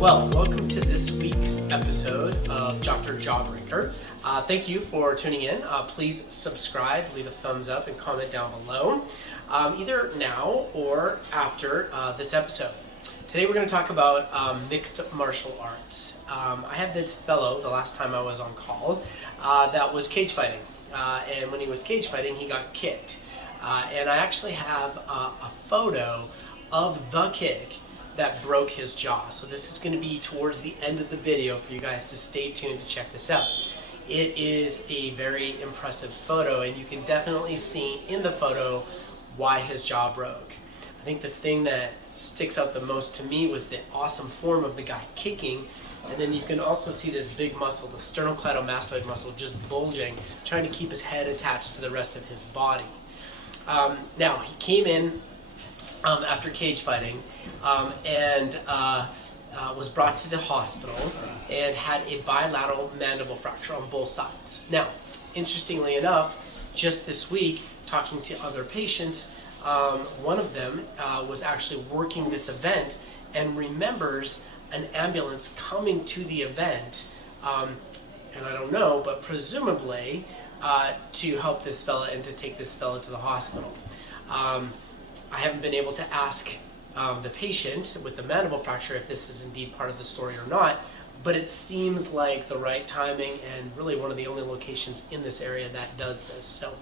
Well, welcome to this week's episode of Dr. Jawbreaker. Thank you for tuning in. Please subscribe, leave a thumbs up, and comment down below, either now or after this episode. Today we're going to talk about mixed martial arts. I had this fellow the last time I was on call that was cage fighting, and when he was cage fighting he got kicked. And I actually have a photo of the kick that broke his jaw. So this is going to be towards the end of the video for you guys to stay tuned to check this out. It is a very impressive photo, and you can definitely see in the photo why his jaw broke. I think the thing that sticks out the most to me was the awesome form of the guy kicking, and then you can also see this big muscle, the sternocleidomastoid muscle, just bulging, trying to keep his head attached to the rest of his body. Now, he came in after cage fighting and was brought to the hospital and had a bilateral mandible fracture on both sides. Now, interestingly enough, just this week, talking to other patients, one of them was actually working this event and remembers an ambulance coming to the event, and I don't know, but presumably to help this fella and to take this fella to the hospital. I haven't been able to ask the patient with the mandible fracture if this is indeed part of the story or not, but it seems like the right timing and really one of the only locations in this area that does this. So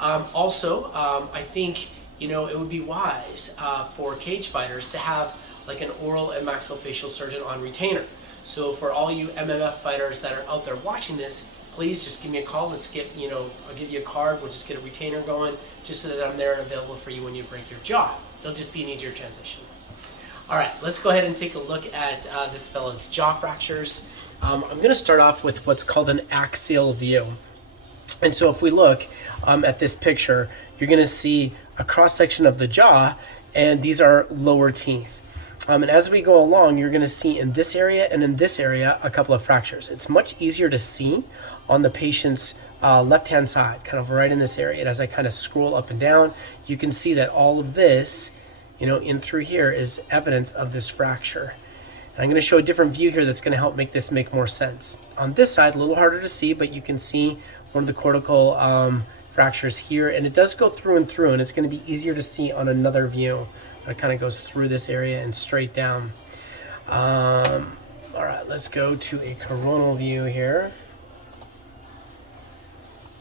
also, I think it would be wise for cage fighters to have like an oral and maxillofacial surgeon on retainer. So for all you MMF fighters that are out there watching this, please just give me a call. Let's get, I'll give you a card. We'll just get a retainer going just so that I'm there and available for you when you break your jaw. It'll just be an easier transition. All right, let's go ahead and take a look at this fella's jaw fractures. I'm going to start off with what's called an axial view. And so if we look at this picture, you're going to see a cross-section of the jaw, and these are lower teeth. And as we go along, you're going to see in this area and in this area a couple of fractures. It's much easier to see on the patient's left-hand side, kind of right in this area. And as I kind of scroll up and down, you can see that all of this, in through here is evidence of this fracture. And I'm going to show a different view here that's going to help make this make more sense. On this side, a little harder to see, but you can see one of the cortical fractures here, and it does go through and through, and it's going to be easier to see on another view. It kind of goes through this area and straight down. All right, let's go to a coronal view here.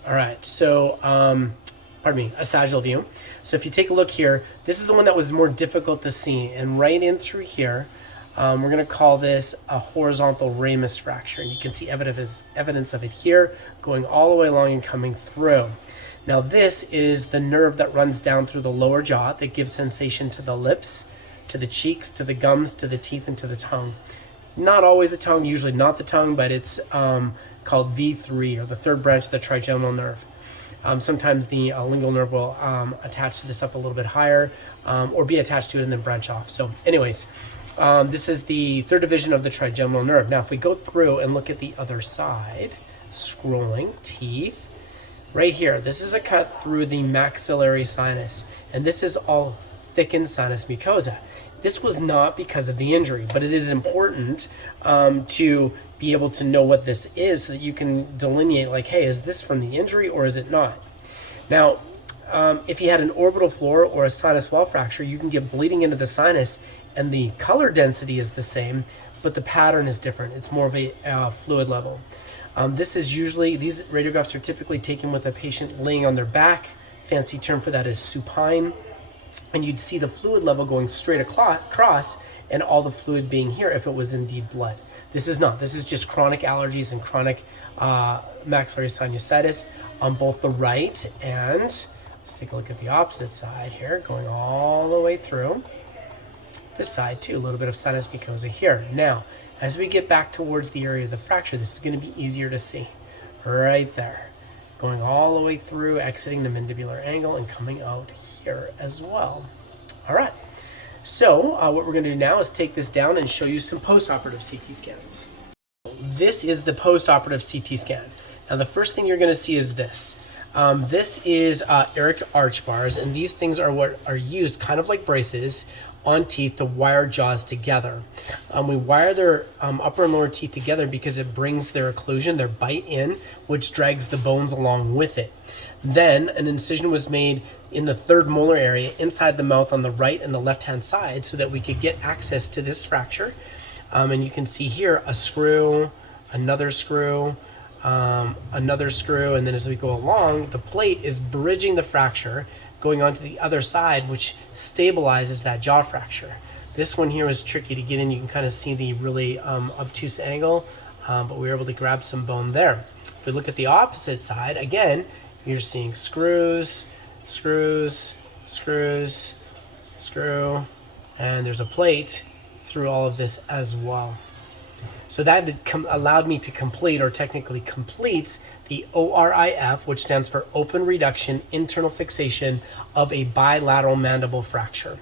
All right, so, a sagittal view. So if you take a look here, this is the one that was more difficult to see. And right in through here, we're going to call this a horizontal Ramus fracture. And you can see evidence of it here, going all the way along and coming through. Now this is the nerve that runs down through the lower jaw that gives sensation to the lips, to the cheeks, to the gums, to the teeth, and to the tongue. Not always the tongue, usually not the tongue, but it's called V3, or the third branch of the trigeminal nerve. Sometimes the lingual nerve will attach to this up a little bit higher, or be attached to it and then branch off. So anyways, this is the third division of the trigeminal nerve. Now if we go through and look at the other side, scrolling, teeth, right here, this is a cut through the maxillary sinus, and this is all thickened sinus mucosa. This was not because of the injury, but it is important to be able to know what this is so that you can delineate, like, hey, is this from the injury or is it not? Now, if you had an orbital floor or a sinus wall fracture, you can get bleeding into the sinus, and the color density is the same, but the pattern is different. It's more of a fluid level. This is usually, these radiographs are typically taken with a patient laying on their back. Fancy term for that is supine. And you'd see the fluid level going straight across and all the fluid being here if it was indeed blood. This is not. This is just chronic allergies and chronic maxillary sinusitis on both the right and, let's take a look at the opposite side here, going all the way through. This side too, a little bit of sinus mucosa here. Now, as we get back towards the area of the fracture, this is going to be easier to see. Right there. Going all the way through, exiting the mandibular angle and coming out here as well. All right. So what we're going to do now is take this down and show you some post-operative CT scans. This is the post-operative CT scan. Now the first thing you're going to see is this. This is Eric arch bars, and these things are what are used kind of like braces on teeth to wire jaws together. We wire their upper and lower teeth together because it brings their occlusion, their bite in, which drags the bones along with it. Then an incision was made in the third molar area inside the mouth on the right and the left-hand side so that we could get access to this fracture. And you can see here a screw, another screw, another screw, and then as we go along, the plate is bridging the fracture, going onto the other side, which stabilizes that jaw fracture. This one here was tricky to get in. You can kind of see the really obtuse angle, but we were able to grab some bone there. If we look at the opposite side, again, you're seeing screws, screws, screws, screw, and there's a plate through all of this as well. So that allowed me to complete, or technically completes, the ORIF, which stands for Open Reduction Internal Fixation of a Bilateral Mandible Fracture.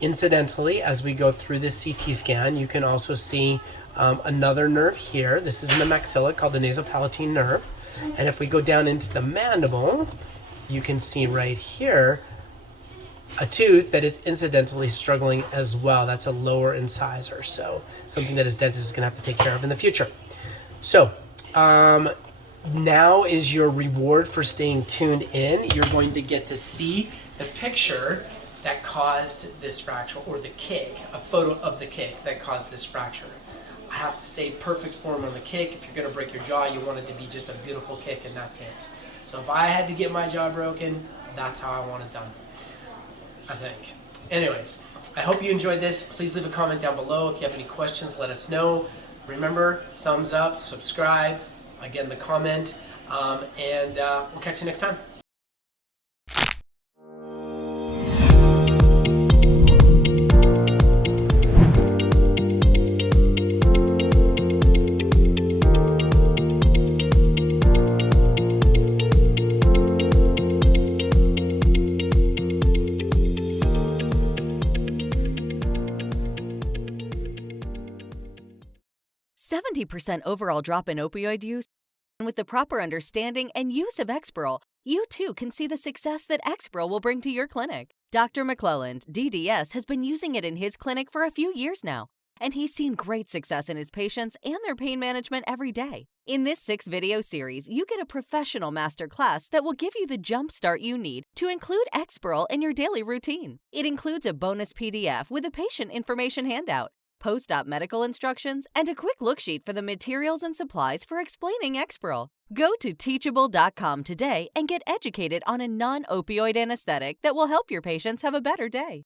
Incidentally, as we go through this CT scan, you can also see another nerve here. This is in the maxilla called the nasopalatine nerve. And if we go down into the mandible, you can see right here a tooth that is incidentally struggling as well. That's a lower incisor, so something that his dentist is going to have to take care of in the future. So now is your reward for staying tuned in. You're going to get to see the picture that caused this fracture, or the kick, a photo of the kick that caused this fracture. I have to say perfect form on the kick. If you're going to break your jaw, you want it to be just a beautiful kick, and that's it. So if I had to get my jaw broken, that's how I want it done, I think. Anyways, I hope you enjoyed this. Please leave a comment down below. If you have any questions, let us know. Remember, thumbs up, subscribe, again, the comment, and we'll catch you next time. %, overall drop in opioid use. And with the proper understanding and use of Exparel, you too can see the success that Exparel will bring to your clinic. Dr. McClelland, DDS, has been using it in his clinic for a few years now, and he's seen great success in his patients and their pain management every day. In this 6-video series, you get a professional masterclass that will give you the jump start you need to include Exparel in your daily routine. It includes a bonus PDF with a patient information handout, post-op medical instructions, and a quick look sheet for the materials and supplies for explaining Exparel. Go to teachable.com today and get educated on a non-opioid anesthetic that will help your patients have a better day.